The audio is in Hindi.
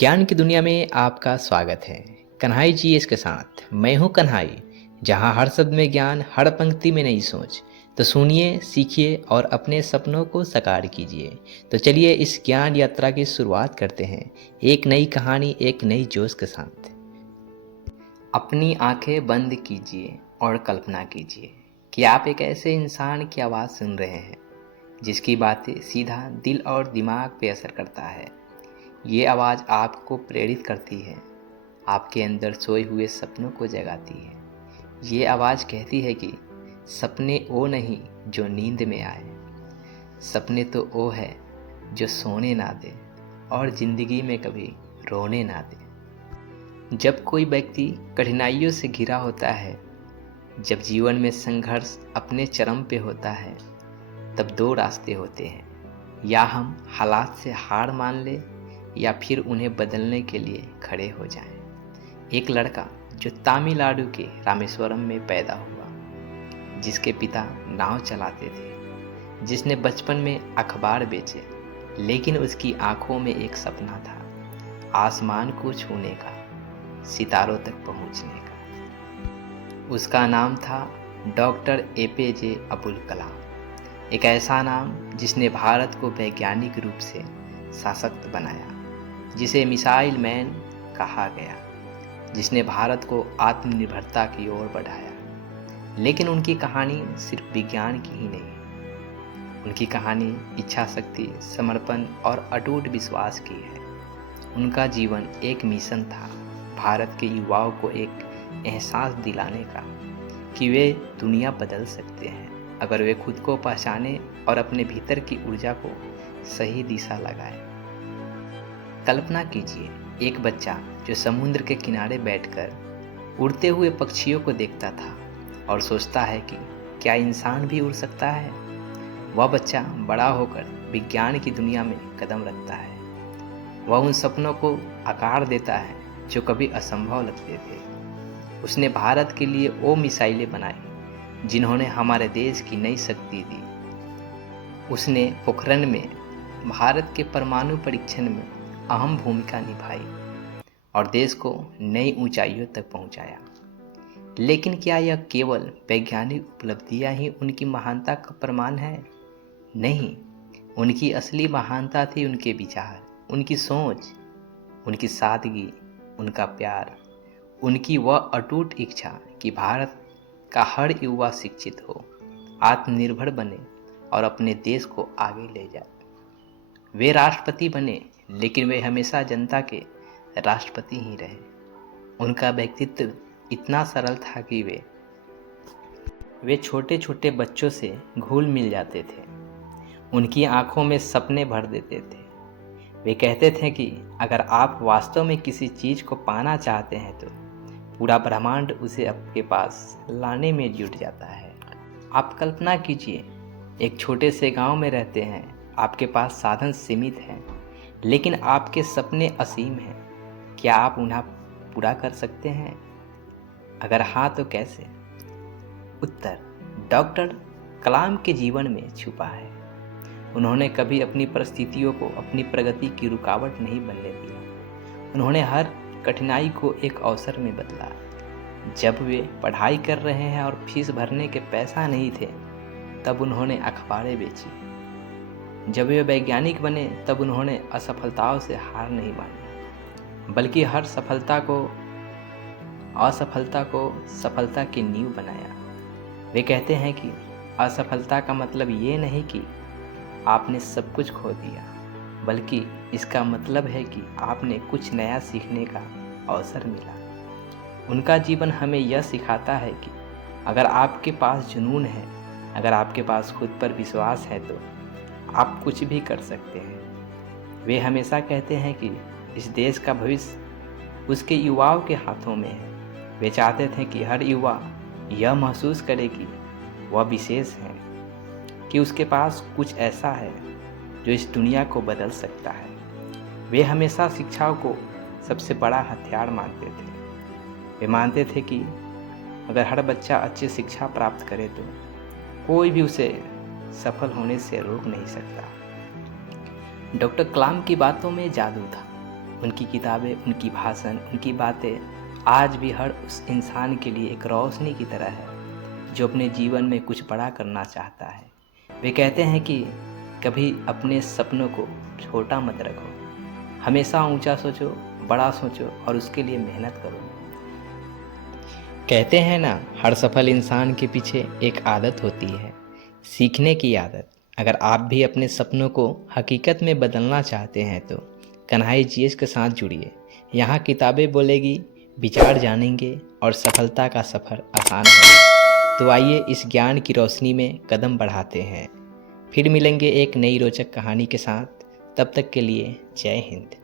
ज्ञान की दुनिया में आपका स्वागत है। कन्हाई जी इसके साथ मैं हूं कन्हाई, जहां हर शब्द में ज्ञान, हर पंक्ति में नई सोच। तो सुनिए, सीखिए और अपने सपनों को साकार कीजिए। तो चलिए इस ज्ञान यात्रा की शुरुआत करते हैं, एक नई कहानी, एक नई जोश के साथ। अपनी आंखें बंद कीजिए और कल्पना कीजिए कि आप एक ऐसे इंसान की आवाज़ सुन रहे हैं जिसकी बातें सीधा दिल और दिमाग पे असर करता है। ये आवाज़ आपको प्रेरित करती है, आपके अंदर सोए हुए सपनों को जगाती है। ये आवाज़ कहती है कि सपने वो नहीं जो नींद में आए, सपने तो वो है जो सोने ना दे और ज़िंदगी में कभी रोने ना दे। जब कोई व्यक्ति कठिनाइयों से घिरा होता है, जब जीवन में संघर्ष अपने चरम पे होता है, तब दो रास्ते होते हैं। या हम हालात से हार मान ले या फिर उन्हें बदलने के लिए खड़े हो जाएं। एक लड़का जो तमिलनाडु के रामेश्वरम में पैदा हुआ, जिसके पिता नाव चलाते थे, जिसने बचपन में अखबार बेचे, लेकिन उसकी आंखों में एक सपना था, आसमान को छूने का, सितारों तक पहुंचने का। उसका नाम था डॉक्टर एपीजे अब्दुल कलाम। एक ऐसा नाम जिसने भारत को वैज्ञानिक रूप से सशक्त बनाया, जिसे मिसाइल मैन कहा गया, जिसने भारत को आत्मनिर्भरता की ओर बढ़ाया। लेकिन उनकी कहानी सिर्फ विज्ञान की ही नहीं, उनकी कहानी इच्छा शक्ति, समर्पण और अटूट विश्वास की है। उनका जीवन एक मिशन था, भारत के युवाओं को एक एहसास दिलाने का कि वे दुनिया बदल सकते हैं अगर वे खुद को पहचाने और अपने भीतर की ऊर्जा को सही दिशा लगाए। कल्पना कीजिए, एक बच्चा जो समुद्र के किनारे बैठकर उड़ते हुए पक्षियों को देखता था और सोचता है कि क्या इंसान भी उड़ सकता है। वह बच्चा बड़ा होकर विज्ञान की दुनिया में कदम रखता है। वह उन सपनों को आकार देता है जो कभी असंभव लगते थे। उसने भारत के लिए वो मिसाइलें बनाई जिन्होंने हमारे देश की नई शक्ति दी। उसने पोखरण में भारत के परमाणु परीक्षण में अहम भूमिका निभाई और देश को नई ऊंचाइयों तक पहुंचाया। लेकिन क्या यह केवल वैज्ञानिक उपलब्धियां ही उनकी महानता का प्रमाण है? नहीं, उनकी असली महानता थी उनके विचार, उनकी सोच, उनकी सादगी, उनका प्यार, उनकी वह अटूट इच्छा कि भारत का हर युवा शिक्षित हो, आत्मनिर्भर बने और अपने देश को आगे ले जाए। वे राष्ट्रपति बने, लेकिन वे हमेशा जनता के राष्ट्रपति ही रहे। उनका व्यक्तित्व इतना सरल था कि वे छोटे छोटे बच्चों से घुल मिल जाते थे। उनकी आंखों में सपने भर देते थे। वे कहते थे कि अगर आप वास्तव में किसी चीज़ को पाना चाहते हैं तो पूरा ब्रह्मांड उसे आपके पास लाने में जुट जाता है। आप कल्पना कीजिए, एक छोटे से गांव में रहते हैं, आपके पास साधन सीमित हैं, लेकिन आपके सपने असीम हैं। क्या आप उन्हें पूरा कर सकते हैं? अगर हाँ तो कैसे? उत्तर डॉक्टर कलाम के जीवन में छुपा है। उन्होंने कभी अपनी परिस्थितियों को अपनी प्रगति की रुकावट नहीं बनने दिया। उन्होंने हर कठिनाई को एक अवसर में बदला। जब वे पढ़ाई कर रहे हैं और फीस भरने के पैसा नहीं थे, तब उन्होंने अखबारें बेची। जब वे वैज्ञानिक बने, तब उन्होंने असफलताओं से हार नहीं मानी, बल्कि हर असफलता को सफलता की नींव बनाया। वे कहते हैं कि असफलता का मतलब ये नहीं कि आपने सब कुछ खो दिया, बल्कि इसका मतलब है कि आपने कुछ नया सीखने का अवसर मिला। उनका जीवन हमें यह सिखाता है कि अगर आपके पास जुनून है, अगर आपके पास खुद पर विश्वास है, तो आप कुछ भी कर सकते हैं। वे हमेशा कहते हैं कि इस देश का भविष्य उसके युवाओं के हाथों में है। वे चाहते थे कि हर युवा यह महसूस करे कि वह विशेष है, कि उसके पास कुछ ऐसा है जो इस दुनिया को बदल सकता है। वे हमेशा शिक्षा को सबसे बड़ा हथियार मानते थे। वे मानते थे कि अगर हर बच्चा अच्छी शिक्षा प्राप्त करे तो कोई भी उसे सफल होने से रोक नहीं सकता। डॉक्टर कलाम की बातों में जादू था। उनकी किताबें, उनकी भाषण, उनकी बातें आज भी हर उस इंसान के लिए एक रोशनी की तरह है जो अपने जीवन में कुछ बड़ा करना चाहता है। वे कहते हैं कि कभी अपने सपनों को छोटा मत रखो, हमेशा ऊंचा सोचो, बड़ा सोचो और उसके लिए मेहनत करो। कहते हैं ना, हर सफल इंसान के पीछे एक आदत होती है, सीखने की आदत। अगर आप भी अपने सपनों को हकीकत में बदलना चाहते हैं तो कन्हाई जीएस के साथ जुड़िए। यहाँ किताबें बोलेगी, विचार जानेंगे और सफलता का सफ़र आसान होगा। तो आइए इस ज्ञान की रोशनी में कदम बढ़ाते हैं। फिर मिलेंगे एक नई रोचक कहानी के साथ। तब तक के लिए जय हिंद।